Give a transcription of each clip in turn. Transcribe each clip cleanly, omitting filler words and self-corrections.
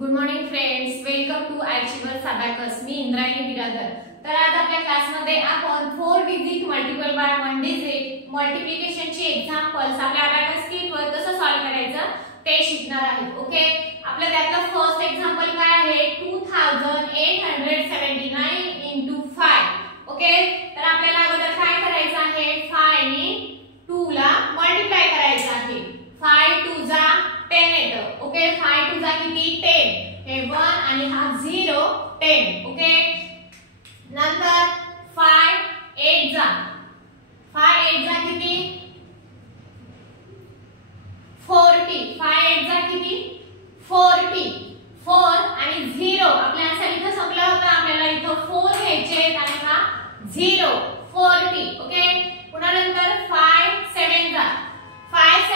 Good morning friends, welcome to achievers abacus. मी इंद्रायणी बिरादर. तर आज आपल्या क्लासमध्ये आपण 4 डिजिट मल्टिपल बाय 1 डिजिट मल्टिप्लिकेशनची एक्झाम्पल्स आपल्या अबॅकस किटवर कसं सॉल्व्ह करायचं ते शिकणार आहोत. ओके, आपल्या त्यातलं फर्स्ट एक्झाम्पल काय आहे 2879 * 5. ओके, तर आपल्याला अगोदर काय करायचं आहे 5 ने 2 ला मल्टिप्लाय करायचं आहे. 5 2 जा 10 येतं. ओके, 5 2 जा किती 10. हे 1 आणि हा 0 10. ओके, नंतर 5 8 जा किती 40. 5 8 जा किती 40. 4 आणि 0 आपल्या आन्सर इथं संपला होता. आपल्याला इथं 4 घ्यायचे आणि हा 0 40. ओके, पुन्हा नंतर 5 7 जा 30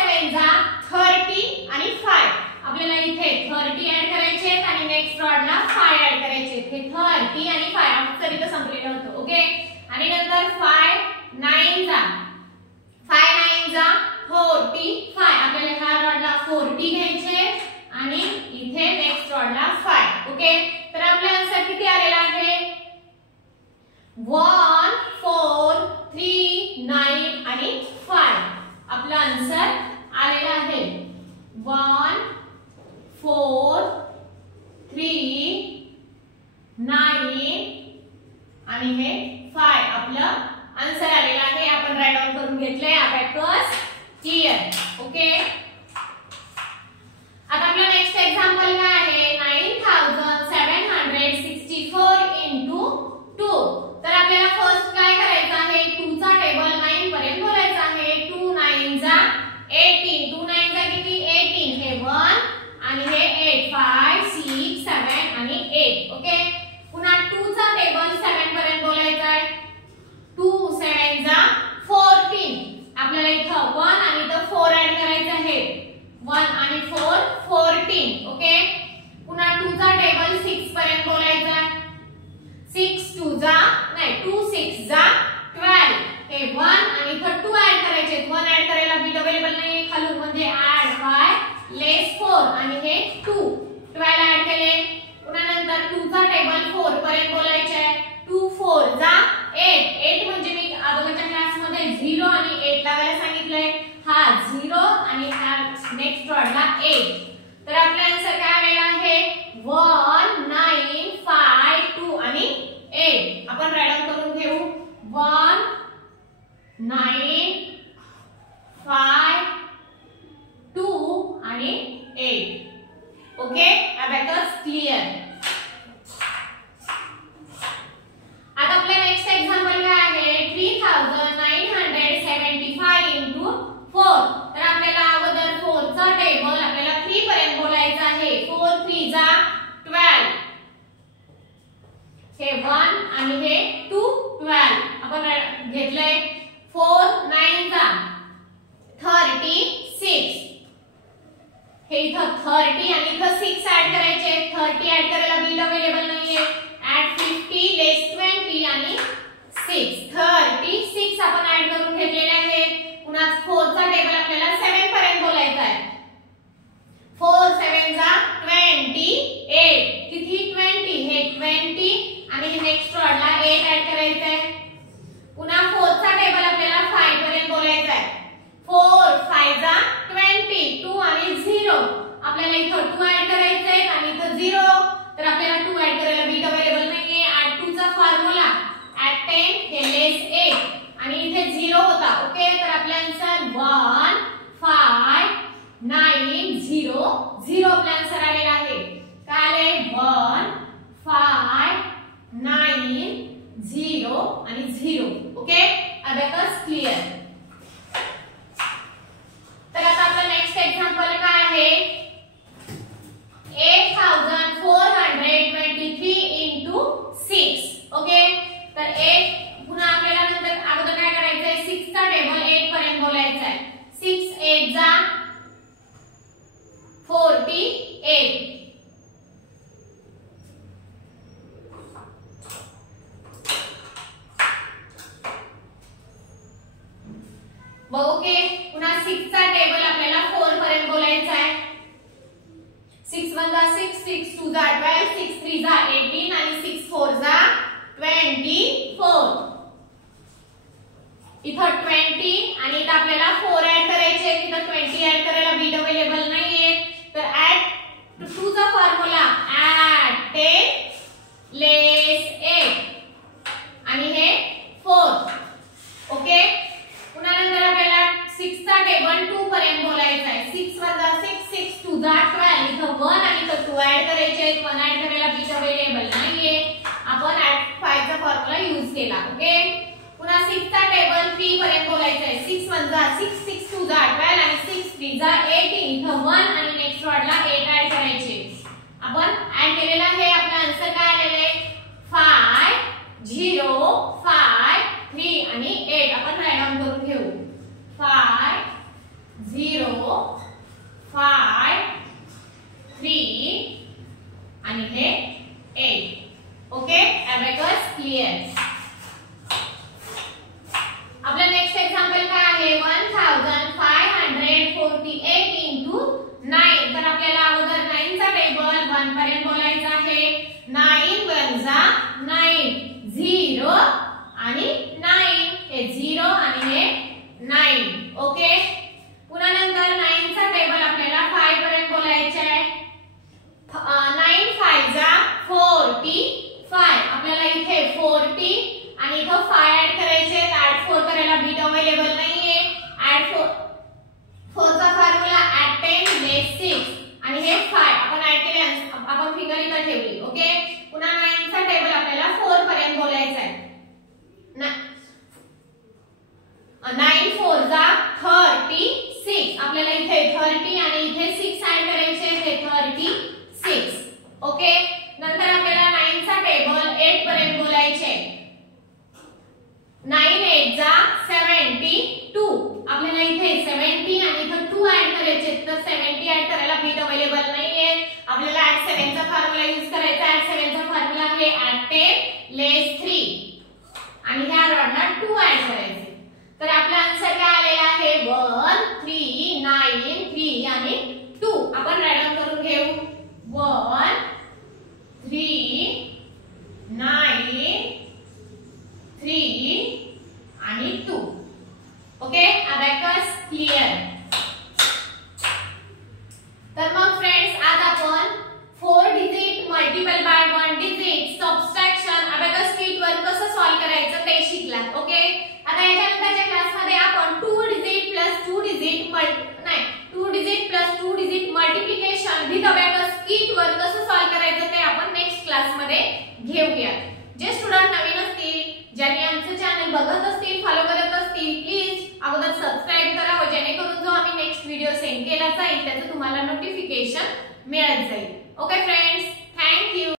आणि 5 आपल्याला इथे 30 ऍड करायचे आणि नेक्स्ट रॉडला 5 ऍड करायचे. हे 30 आणि 5 आन्सर इथं संपलेलं होतं. ओके, आणि नंतर 5 9 जा 45 आपल्याला ह्या रॉडला 40 घ्यायचे आणि इथे नेक्स्ट रॉडला 5. ओके, तर आपला आन्सर किती आलेला आहे 1 4 3 9 आणि 5. आपला आन्सर आलेला आहे 1 4 3 9 आणि हे 5. आपलं आन्सर आलेला आहे. आपण राईट डाउन करून घेतलंय. Abacus clear. ओके, आता आपला नेक्स्ट एक्झाम्पल काय आहे 9764 * 2. तर आपल्याला फर्स्ट काय करायचं आहे 2 चा टेबल 9 पर्यंत बोलायचा आहे. 2 9 जा 18. 2 9 जा किती 18. हे 1 आणि हे 8 5 6 7 आणि 8. ओके, पुन्हा 2 चा टेबल 7 पर्यंत बोलायचा आहे. 2 7 जा 14. आपल्याला इथं 1 आणि इथं 4 ऍड करायचं आहे. 1 आणि 4 14. ओके, पुन्हा 2 चा टेबल 6 पर्यंत बोलायचा आहे. 6 2 जा नाही 2 6 जा 12. हे 1 आणि इथं 2 ऍड करायचे. 1 ऍड करायला बीट अवेलेबल नाही खालून म्हणजे ऍड 5 लेस 4 आणि हे 2 12 ऍड केले. पुन्हा नंतर 2 चा टेबल 4 पर्यंत बोलायचे आहे. 2 4 जा 8. 8 म्हणजे मी अगोदरच्या क्लास मध्ये 0 आणि 8 लावायला सांगितलंय. हा 0 आणि हा नेक्स्ट रॉडला 8. तर आपला आन्सर काय आलेला आहे 1 9 5 2 आणि 8. आपण राईट डाउन करून घेऊ 1 9 5 2 आणि 8. Okay, abacus clear. आता आपला नेक्स्ट एक्झाम्पल काय आहे 3975 * 4. तर आपल्याला अगोदर 4 चा टेबल आपल्याला 3 पर्यंत बोलायचं आहे. 4 3 जा 12. हे 1 आणि हे 2 12 आपण घेतलंय. 4 9 जा 36. हे इथं 30 आणि इथं 6 ऍड करायचे. 30 ऍड करायला बीट अवेलेबल नाहीये. ऍड 50 लेस 20 आणि 6 36 आपण ऍड करून घेतलेले आहेत. पुन्हा 4 चा टेबल आपल्याला 7 पर्यंत बोलायचा आहे. 4 7 जा 28. किती 20. हे 20 आणि हे नेक्स्ट रॉडला 8 ऍड करायचं आहे. पुन्हा 4 चा टेबल आपल्याला 5 पर्यंत बोलायचा आहे. 4 5 जा 20. 2 आणि 0 आपल्याला इथं 2 ऍड करायचे आहेत आणि इथं 0. तर आपल्याला 2 ऍड करायला बीट अवेलेबल नाहीये. ऍड 2 चा फॉर्म्युला ऍड 10 हे लेस 8 आणि इथे 0 होता. ओके, तर आपला आन्सर 1 5 9 0 0 आपला आन्सर आलेला आहे. काय आले 1 5 9 0 आणि 0. Okay, abacus clear. तर आता आपला नेक्स्ट एक्झाम्पल काय आहे 8423 * 6. ओके, तर 8 पुन्हा आपल्याला नंतर अगोदर काय करायचंय 6 चा टेबल 8 पर्यंत बोलायचा आहे. 6 8 जा 48. ओके, पुन्हा 6 चा टेबल आपल्याला 4 पर्यंत बोलायचा आहे. 6 1 जा 6 6 2 जा 12, 6 3 जा 18 आणि 6 4 जा 24. इथं 20 आणि इथं आपल्याला 4 ऍड करायचे आहेत. इथं 20 ऍड करायला बीट अवेलेबल नाहीये, तर ऍड 2 चा फॉर्म्युला ऍड 10 लेस 8 आणि हे 4. ओके. पुन्हा नंतर आपल्याला 6 चा टेबल 2 पर्यंत बोलायचा आहे. 6 वजा 6 6 2 जा 12. इथं 1 आणि इथं 2 ऍड करायचे आहेत. 1 ऍड करायला बीट अवेलेबल नाहीये, आपण ऍड 5 चा फॉर्म्युला यूज केला. ओके. पुन्हा 6 चा टेबल 3 पर्यंत बोलायचा आहे. 6 वजा 6 6 2 जा 12 आणि 6 3 जा 18. इथं 1 आणि नेक्स्ट वर्डला 8 ऍड करायचे. आपण ऍड केलेला आहे. आपला आन्सर काय आलेला आहे 5 0 5 3 आणि 8. आपण राईट डाऊन करून घेऊ. 5 0 5 3 आणि हे 8. ओके. Abacus clear. आपला नेक्स्ट एक्झाम्पल काय आहे 1548 इंटू 9. तर आपल्याला अगोदर 9 चा टेबल 1 पर्यंत बोलायचा आहे. 9 वजा 9 0 आणि 9. हे 0 आणि हे 9. ओके. पुन्हा नंतर 9 चा टेबल आपल्याला 5 पर्यंत बोलायचा आहे. 9 5 जा 45. आपल्याला इथे 40 आणि इथं 5 ऍड करायचे. ऍड 4 करायला बीट अवेलेबल नाहीये. ऍड 4 चा फॉर्म्युला ऍड 10 लेस 6 आणि हे 5 आपण ऍड केले. आपण फिगर इथं ठेवली. ओके. पुन्हा 9 चा टेबल आपल्याला 4 पर्यंत बोलायचा आहे. 9 4 जा 36. आपल्याला इथे 30 आणि इथे 6 ऍड करायचे. हे 36. ओके. नंतर आपल्याला 9 चा टेबल 8 पर्यंत बोलायचे. 9 8 जा 72. आपल्याला इथे 70 आणि इथं 2 ऍड करायचे. तर 70 ऍड करायला बीट अवेलेबल नाहीये. आपल्याला ऍड 7 चा फॉर्म्युला यूज करायचा. ऍड 7 चा फॉर्म्युला आहे ऍड 10 लेस 3 आणि ह्या रॉडला 2 ऍड करायचे. तर आपला आन्सर काय आलेला आहे 1 3 9 3 आणि 2. आपण राईट डाऊन करून घेऊ. 1 3 9 3 आणि 2. ओके. Abacus clear. तर मग फ्रेंड्स आज आपण 4 digit multiple by 1 digit subtraction abacus sheet वर कसं सॉल्व्ह करायचं ते शिकलात. ओके. आता याच्यानंतरच्या क्लासमध्ये आपण 2 digit plus 2 digit 2 digit plus 2 digit multiplication with abacus sheet वर कसं सॉल्व्ह करायचं ते आपण नेक्स्ट क्लासमध्ये घेऊया. जे स्टुडंट नवीन असतील, ज्यांनी आमचं चॅनल बघत असतील, फॉलो करत असतील, प्लीज अगोदर सबस्क्राइब करा व जेणेकरून जो आम्ही नेक्स्ट व्हिडिओ सेंड केला जाईल त्याचं तुम्हाला नोटिफिकेशन मिळत जाईल. Okay friends, thank you.